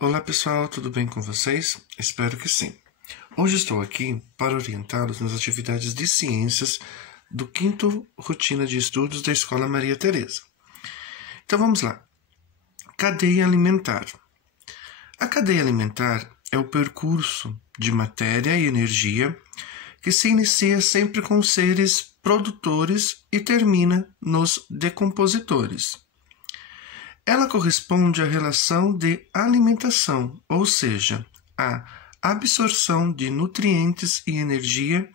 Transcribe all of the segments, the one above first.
Olá pessoal, tudo bem com vocês? Espero que sim. Hoje estou aqui para orientá-los nas atividades de ciências do 5º Rotina de Estudos da Escola Maria Tereza. Então vamos lá. Cadeia alimentar. A cadeia alimentar é o percurso de matéria e energia que se inicia sempre com os seres produtores e termina nos decompositores. Ela corresponde à relação de alimentação, ou seja, à absorção de nutrientes e energia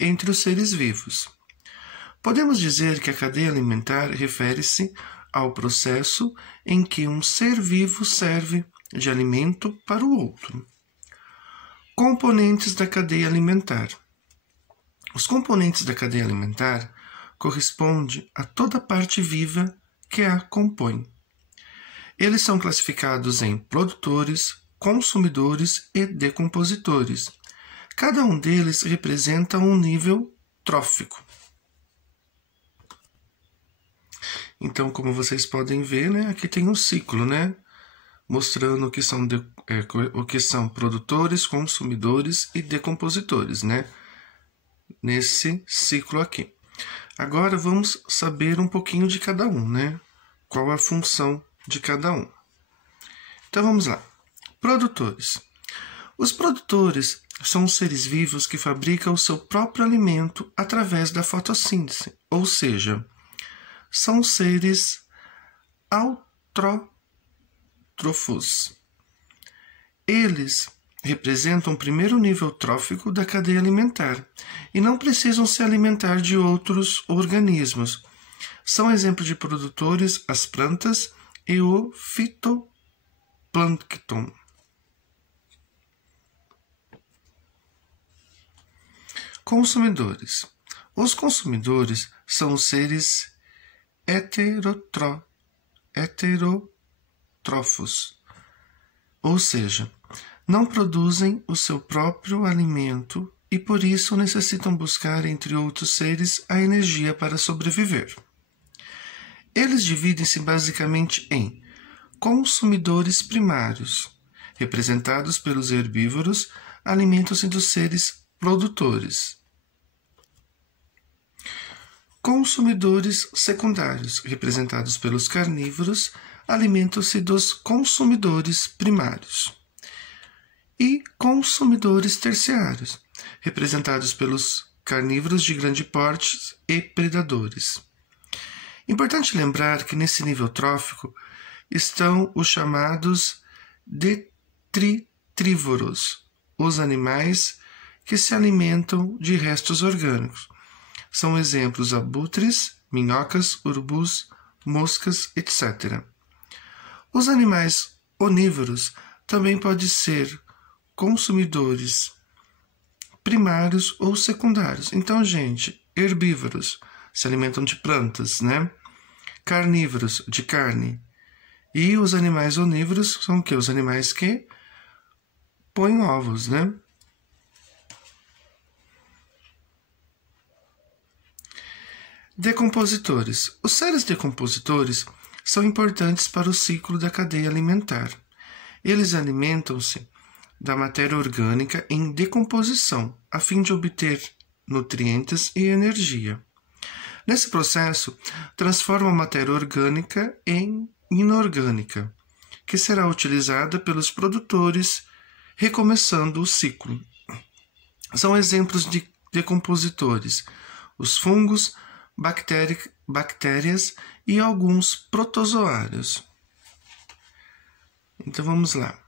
entre os seres vivos. Podemos dizer que a cadeia alimentar refere-se ao processo em que um ser vivo serve de alimento para o outro. Componentes da cadeia alimentar. Os componentes da cadeia alimentar correspondem a toda parte viva que a compõe. Eles são classificados em produtores, consumidores e decompositores. Cada um deles representa um nível trófico. Então, como vocês podem ver, aqui tem um ciclo, mostrando o que são produtores, consumidores e decompositores, nesse ciclo aqui. Agora vamos saber um pouquinho de cada um, qual a função de cada um. Então vamos lá. Produtores. Os produtores são os seres vivos que fabricam o seu próprio alimento através da fotossíntese, ou seja, são seres autótrofos. Eles representam o primeiro nível trófico da cadeia alimentar e não precisam se alimentar de outros organismos. São exemplos de produtores as plantas e o fitoplâncton. Consumidores. Os consumidores são os seres heterótrofos, ou seja, não produzem o seu próprio alimento e por isso necessitam buscar entre outros seres a energia para sobreviver. Eles dividem-se basicamente em consumidores primários, representados pelos herbívoros, alimentam-se dos seres produtores. Consumidores secundários, representados pelos carnívoros, alimentam-se dos consumidores primários. E consumidores terciários, representados pelos carnívoros de grande porte e predadores. Importante lembrar que nesse nível trófico estão os chamados detrívoros, os animais que se alimentam de restos orgânicos. São exemplos abutres, minhocas, urubus, moscas, etc. Os animais onívoros também podem ser consumidores primários ou secundários. Então, gente, herbívoros se alimentam de plantas, Carnívoros, de carne. E os animais onívoros são o quê? Os animais que põem ovos, Decompositores. Os seres decompositores são importantes para o ciclo da cadeia alimentar. Eles alimentam-se da matéria orgânica em decomposição, a fim de obter nutrientes e energia. Nesse processo, transforma a matéria orgânica em inorgânica, que será utilizada pelos produtores, recomeçando o ciclo. São exemplos de decompositores: os fungos, bactérias e alguns protozoários. Então vamos lá.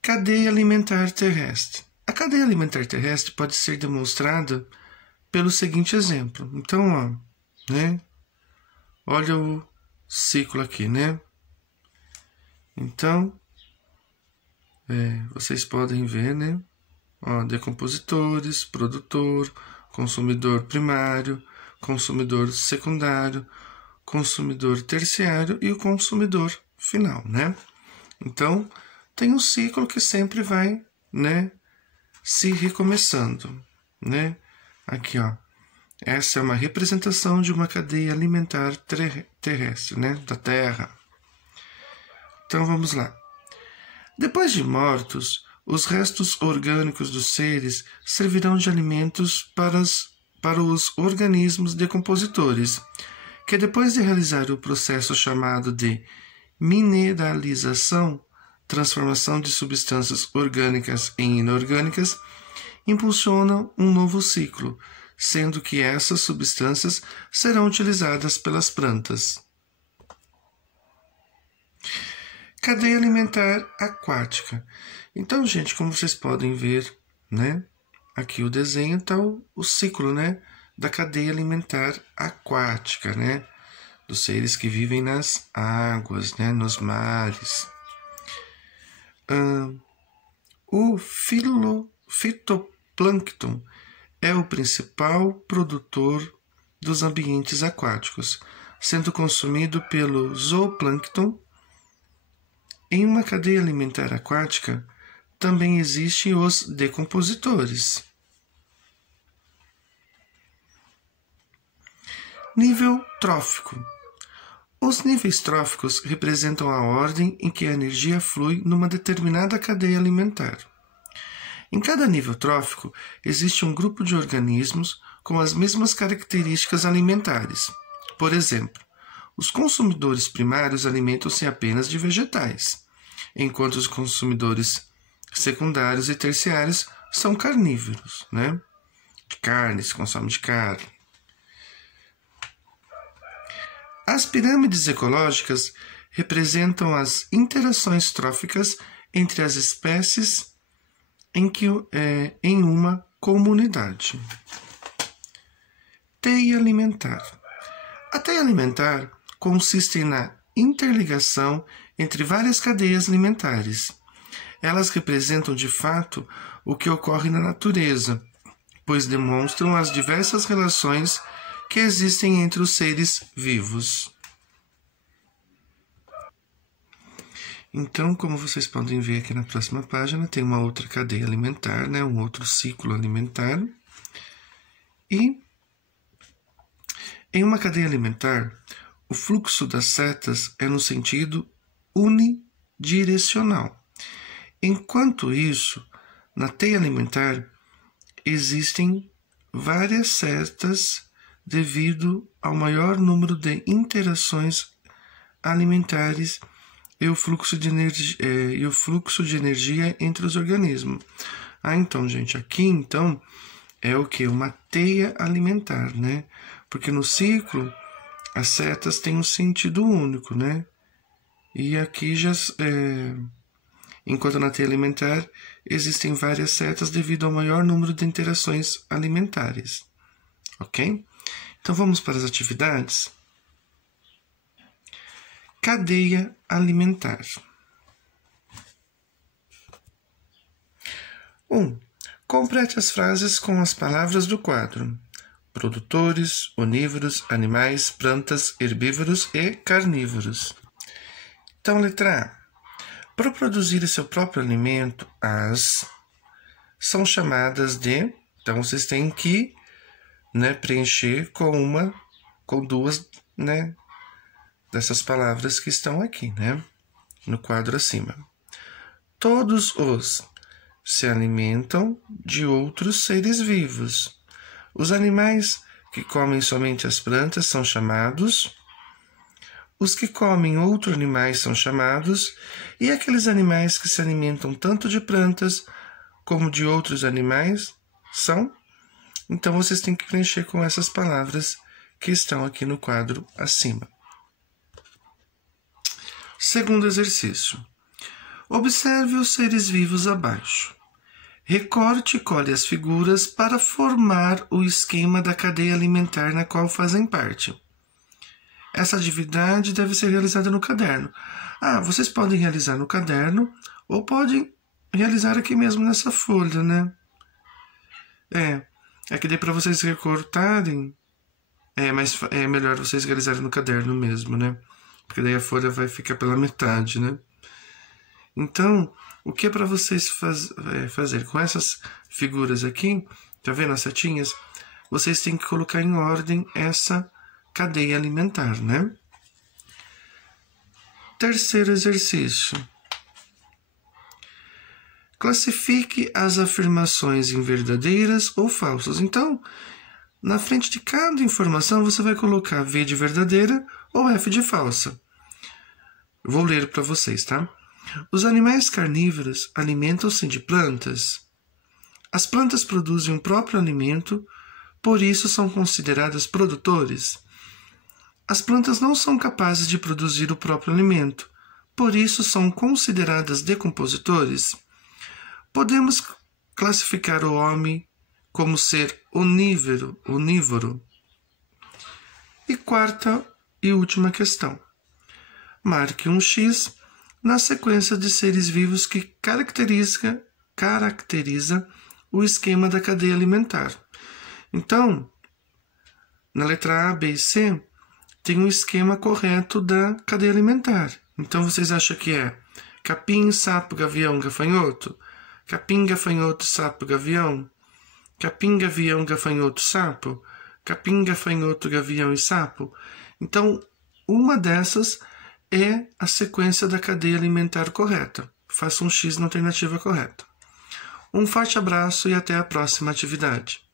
Cadeia alimentar terrestre. A cadeia alimentar terrestre pode ser demonstrada pelo seguinte exemplo. Então, olha o ciclo aqui, Então, vocês podem ver, decompositores, produtor, consumidor primário, consumidor secundário, consumidor terciário e o consumidor final, Então, tem um ciclo que sempre vai, se recomeçando, Aqui, essa é uma representação de uma cadeia alimentar terrestre, da Terra. Então, vamos lá. Depois de mortos, os restos orgânicos dos seres servirão de alimentos para os organismos decompositores, que depois de realizar o processo chamado de mineralização, transformação de substâncias orgânicas em inorgânicas, impulsionam um novo ciclo, sendo que essas substâncias serão utilizadas pelas plantas. Cadeia alimentar aquática. Então, gente, como vocês podem ver, né? Aqui o desenho está o ciclo, né? Da cadeia alimentar aquática, né? Dos seres que vivem nas águas, né? Nos mares. O fitoplâncton é o principal produtor dos ambientes aquáticos, sendo consumido pelo zooplâncton. Em uma cadeia alimentar aquática, também existem os decompositores. Nível trófico. Os níveis tróficos representam a ordem em que a energia flui numa determinada cadeia alimentar. Em cada nível trófico, existe um grupo de organismos com as mesmas características alimentares. Por exemplo, os consumidores primários alimentam-se apenas de vegetais, enquanto os consumidores secundários e terciários são carnívoros, né? De carne, se consome de carne. As pirâmides ecológicas representam as interações tróficas entre as espécies em uma comunidade. Teia alimentar. A teia alimentar consiste na interligação entre várias cadeias alimentares. Elas representam de fato o que ocorre na natureza, pois demonstram as diversas relações que existem entre os seres vivos. Então, como vocês podem ver aqui na próxima página, tem uma outra cadeia alimentar, né? Um outro ciclo alimentar. E em uma cadeia alimentar, o fluxo das setas é no sentido unidirecional. Enquanto isso, na teia alimentar, existem várias setas devido ao maior número de interações alimentares e o fluxo de energia entre os organismos. Então, gente, aqui então é o que? Uma teia alimentar, né? Porque no ciclo as setas têm um sentido único, né? E aqui já, enquanto na teia alimentar existem várias setas devido ao maior número de interações alimentares, ok? Então vamos para as atividades. Cadeia alimentar. 1. Complete as frases com as palavras do quadro: produtores, onívoros, animais, plantas, herbívoros e carnívoros. Então, letra A. Para produzir seu próprio alimento, as são chamadas de... Então, vocês têm que, né, preencher com duas, né, dessas palavras que estão aqui, né, no quadro acima. Todos os se alimentam de outros seres vivos. Os animais que comem somente as plantas são chamados. Os que comem outros animais são chamados. E aqueles animais que se alimentam tanto de plantas como de outros animais são. Então, vocês têm que preencher com essas palavras que estão aqui no quadro acima. Segundo exercício. Observe os seres vivos abaixo. Recorte e colhe as figuras para formar o esquema da cadeia alimentar na qual fazem parte. Essa atividade deve ser realizada no caderno. Vocês podem realizar no caderno ou podem realizar aqui mesmo nessa folha, né? É que daí para vocês recortarem, mas é melhor vocês realizarem no caderno mesmo, né? Porque daí a folha vai ficar pela metade, né? Então, o que é para vocês fazer com essas figuras aqui, tá vendo as setinhas? Vocês têm que colocar em ordem essa cadeia alimentar, né? Terceiro exercício. Classifique as afirmações em verdadeiras ou falsas. Então, na frente de cada informação, você vai colocar V de verdadeira ou F de falsa. Vou ler para vocês, tá? Os animais carnívoros alimentam-se de plantas. As plantas produzem o próprio alimento, por isso são consideradas produtores. As plantas não são capazes de produzir o próprio alimento, por isso são consideradas decompositores. Podemos classificar o homem como ser onívoro. E quarta e última questão. Marque um X na sequência de seres vivos que caracteriza o esquema da cadeia alimentar. Então, na letra A, B e C, tem um esquema correto da cadeia alimentar. Então, vocês acham que é capim, sapo, gavião, gafanhoto? Capim, gafanhoto, sapo, gavião? Capim, gavião, gafanhoto, sapo? Capim, gafanhoto, gavião e sapo? Então, uma dessas é a sequência da cadeia alimentar correta. Faça um X na alternativa correta. Um forte abraço e até a próxima atividade.